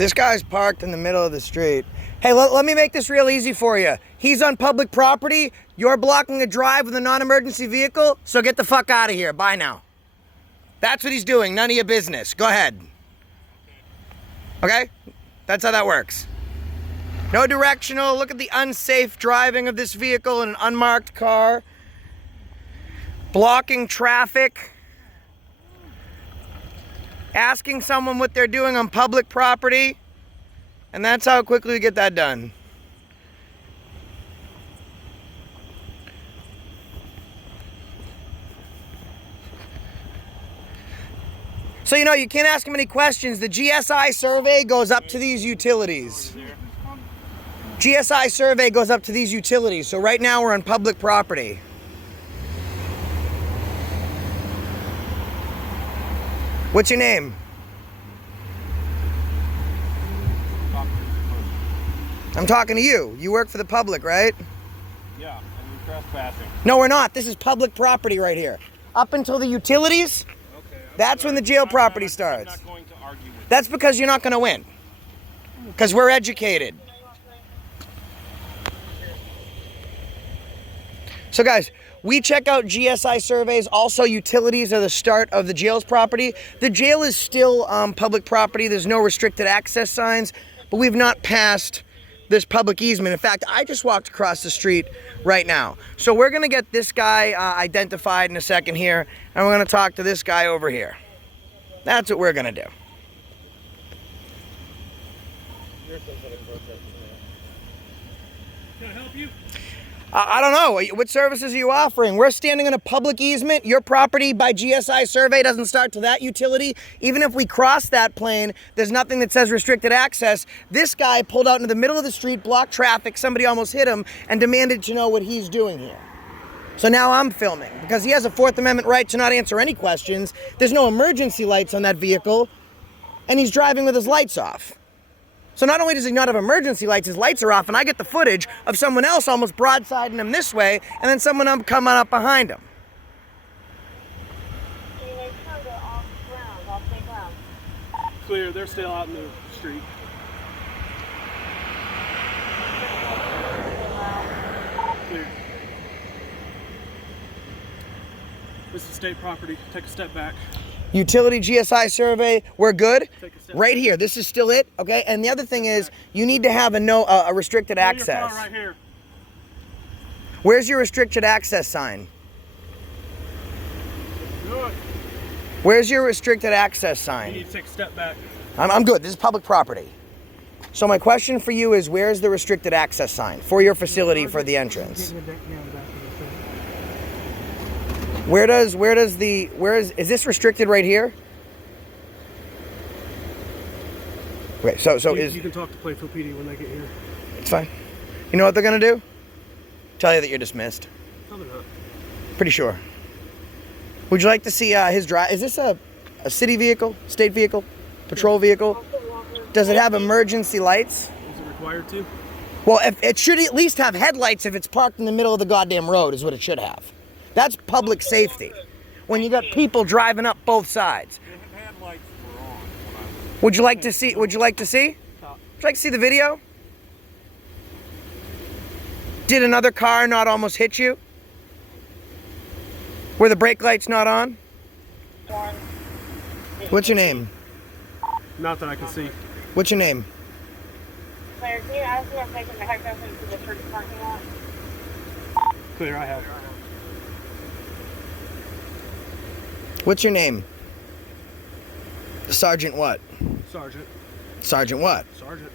This guy's parked in the middle of the street. Hey, let me make this real easy for you. He's on public property. You're blocking a drive with a non-emergency vehicle, so get the fuck out of here. Bye now. That's what he's doing. None of your business. Go ahead. Okay? That's how that works. No directional. Look at the unsafe driving of this vehicle in an unmarked car. Blocking traffic. Asking someone what they're doing on public property. And that's how quickly we get that done. So, you know, you can't ask him any questions. The GSI survey goes up to these utilities. GSI survey goes up to these utilities. So right now we're on public property. What's your name? I'm talking to you. You work for the public, right? Yeah, and you're trespassing. No, we're not. This is public property right here. Up until the utilities, Okay, that's when the jail property starts. I'm not going to argue with That's because you're not going to win. Because we're educated. So guys, we check out GSI surveys. Also, utilities are the start of the jail's property. The jail is still public property. There's no restricted access signs, but we've not passed this public easement. In fact, I just walked across the street right now. So we're gonna get this guy identified in a second here, and we're gonna talk to this guy over here. That's what we're gonna do. Can I help you? I don't know. What services are you offering? We're standing on a public easement. Your property by GSI survey doesn't start to that utility. Even if we cross that plane, there's nothing that says restricted access. This guy pulled out into the middle of the street, blocked traffic, somebody almost hit him, and demanded to know what he's doing here. So now I'm filming because he has a Fourth Amendment right to not answer any questions. There's no emergency lights on that vehicle, and he's driving with his lights off. So not only does he not have emergency lights, his lights are off, and I get the footage of someone else almost broadsiding him this way, and then someone coming up behind him. Clear, they're still out in the street. Clear. This is state property. Take a step back. Utility GSI survey, we're good. Take a step Right back. here, this is still it, okay? And the other thing is, you need to have a restricted Pull your access. car right here. Where's your restricted access sign? Good. Where's your restricted access You sign? need to take a step back. I'm good, this is public property. So my question for you is, where's the restricted access sign for your facility for the entrance? Is this restricted right here? Okay, You can talk to Plainfield PD when they get here. It's fine. You know what they're gonna do? Tell you that you're dismissed. Probably not. Pretty sure. Would you like to see his drive? Is this a city vehicle, state vehicle, patrol vehicle? Does it have emergency lights? Is it required to? Well, if it should at least have headlights if it's parked in the middle of the goddamn road is what it should have. That's public safety. When you got people driving up both sides. The headlights were on when I was... Would you like to see? Would you like to see? Stop. Would you like to see the video? Did another car not almost hit you? Were the brake lights not on? What's your name? Not that I can see. What's your name? Claire, can you ask me if I can back up into the church parking lot? Clear, I have. What's your name? Sergeant what? Sergeant. Sergeant what? Sergeant.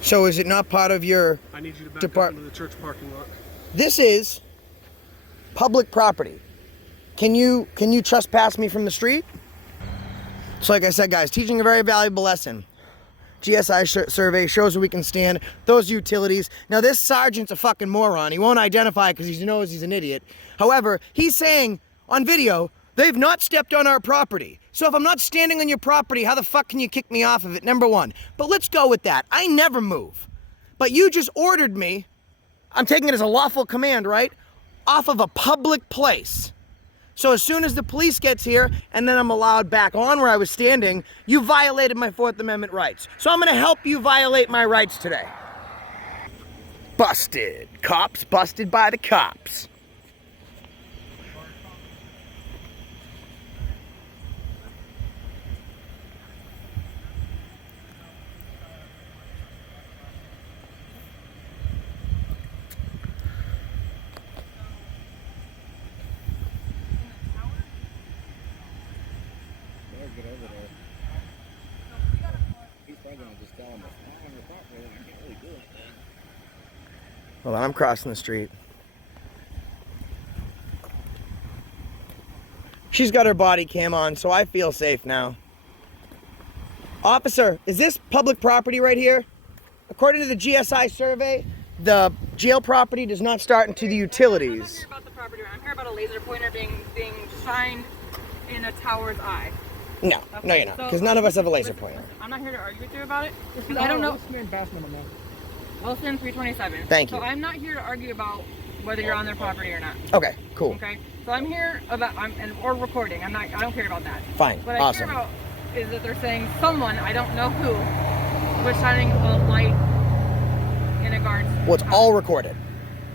So is it not part of your... I need you to back Depart- up into the church parking lot. This is public property. Can you trespass me from the street? So like I said, guys, teaching a very valuable lesson. GSI survey shows where we can stand. Those utilities. Now this sergeant's a fucking moron. He won't identify because he knows he's an idiot. However, he's saying on video, they've not stepped on our property. So if I'm not standing on your property, how the fuck can you kick me off of it? Number one. But let's go with that. I never move. But you just ordered me, I'm taking it as a lawful command, right? Off of a public place. So as soon as the police gets here and then I'm allowed back on where I was standing, you violated my Fourth Amendment rights. So I'm gonna help you violate my rights today. Busted. Cops busted by the cops. Get over there. He's probably gonna just tell him it's not on your property and I can't really do anything. Hold on, I'm crossing the street. She's got her body cam on, so I feel safe now. Officer, is this public property right here? According to the GSI survey, the jail property does not start into the I'm not utilities. here about the property. I'm here about a laser pointer being shined in a tower's eye. No, no you're not, because none of us have a laser pointer. I'm not here to argue with you about it, because I don't know. What's the name, pass number, man? Wilson 327. Thank you. So I'm not here to argue about whether you're on their property or not. Okay, cool. Okay. So I'm here about or recording. I don't care about that. Fine, What I awesome. care about is that they're saying someone, I don't know who, was shining a light in a guard's. Well, it's all recorded,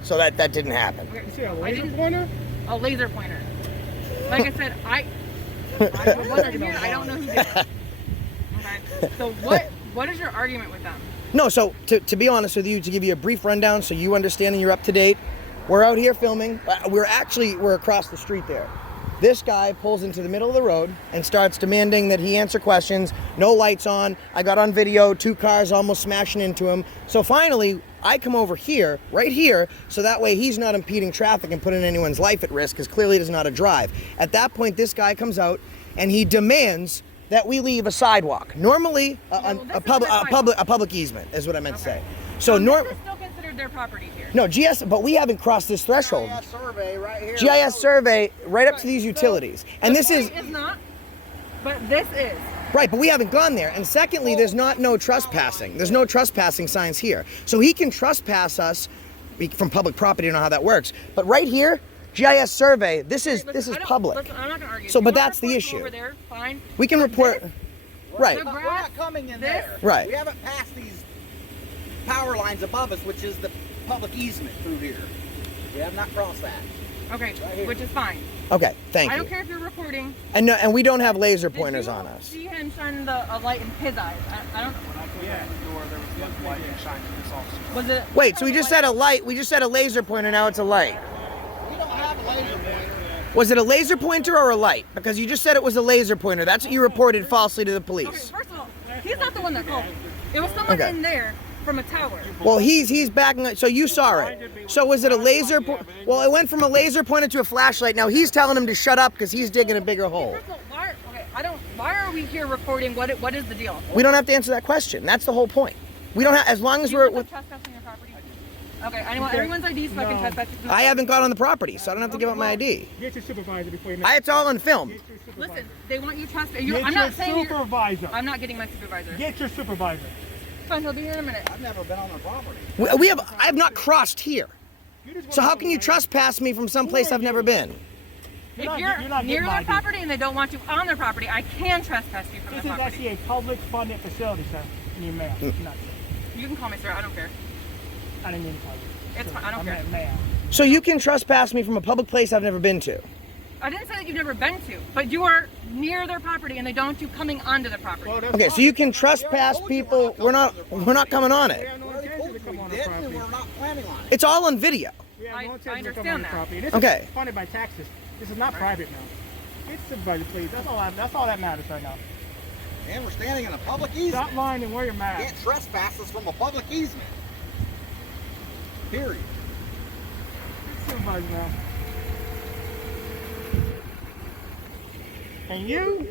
so that didn't happen. Okay, You see a I laser didn't- pointer? A laser pointer. Like I said, I wasn't here. I don't know who did it. Okay. So what is your argument with them? No, so to be honest with you, to give you a brief rundown so you understand and you're up to date, we're out here filming. We're across the street there. This guy pulls into the middle of the road and starts demanding that he answer questions. No lights on. I got on video, 2 cars almost smashing into him. So finally, I come over here, right here, so that way he's not impeding traffic and putting anyone's life at risk, because clearly he doesn't know how to drive. At that point, this guy comes out and he demands that we leave a sidewalk. Normally, a public easement is what I meant to say. So This is still considered their property here. no, GS, but we haven't crossed this threshold. GIS survey right here. GIS survey right up to these utilities. And this is, It's not, but this is. right, but we haven't gone there. And secondly, there's no trespassing. There's no trespassing signs here. So he can trespass us from public property. I don't know how that works. But right here, GIS survey, this is public. Listen, I'm not gonna argue. So, If but you wanna that's the report issue. Over there, fine. We can But report, this- right. the We're grass, not coming in this- there. Right. We haven't passed these power lines above us, which is the public easement through here. We have not crossed that. Okay, here. which is fine. Okay, thank I you. don't care if you're recording. And no, and we don't have laser Did pointers you on us. see him shine a light in his eyes? I don't know. Yeah. Door, there was light shining in this officer. Was it? Wait, so we just said a light, we just said a laser pointer, now it's a light. We don't have a laser pointer. Was it a laser pointer or a light? Because you just said it was a laser pointer. That's what you reported falsely to the Okay, police. first of all, he's not the one that called. It was someone Okay. in there from a tower. Well, he's backing up. So you saw it. So was it a laser? Well, it went from a laser pointer to a flashlight. Now he's telling him to shut up because he's digging a bigger hole. First of all, why are we here recording? What is the deal? We don't have to answer that question. That's the whole point. We don't have, as long as Do you we're. want them trespassing your property? Okay, I want everyone's ID so I can trespass. I haven't got on the property, so I don't have to give up my ID. Get your supervisor before you make It's all on film. Get your supervisor. Listen, they want you trespassing. Get I'm your not saying you're. supervisor. I'm not getting my supervisor. Get your supervisor. Fine, he'll be here in a minute. I've never been on their property. I have not crossed here. So how can you trespass me from someplace I've never been? If not- you're you're not near getting their ID. property and they don't want you on their property, I can trespass you from This their is property. actually a public funded facility, sir. You may. Not, You can call me sir. I don't care. I didn't mean to call you. It's fine. I don't care. meant ma'am. So you can trespass me from a public place I've never been to. I didn't say that you've never been to, but you are near their property and they don't want you coming onto their property. Well, that's Okay, so fine. you can trespass people. We're not coming on We it. have no We already intention told to you come we on our did, and property. we're not planning on it. It's all on video. We have I no intention to come understand on the that. property. This Okay. is funded by taxes. This is not private now. Get your supervisor, please. That's all that matters right now. And we're standing in a public easement. Stop lying and wear your You mask. can't trespass us from a public easement. Period. Supervisor now. And you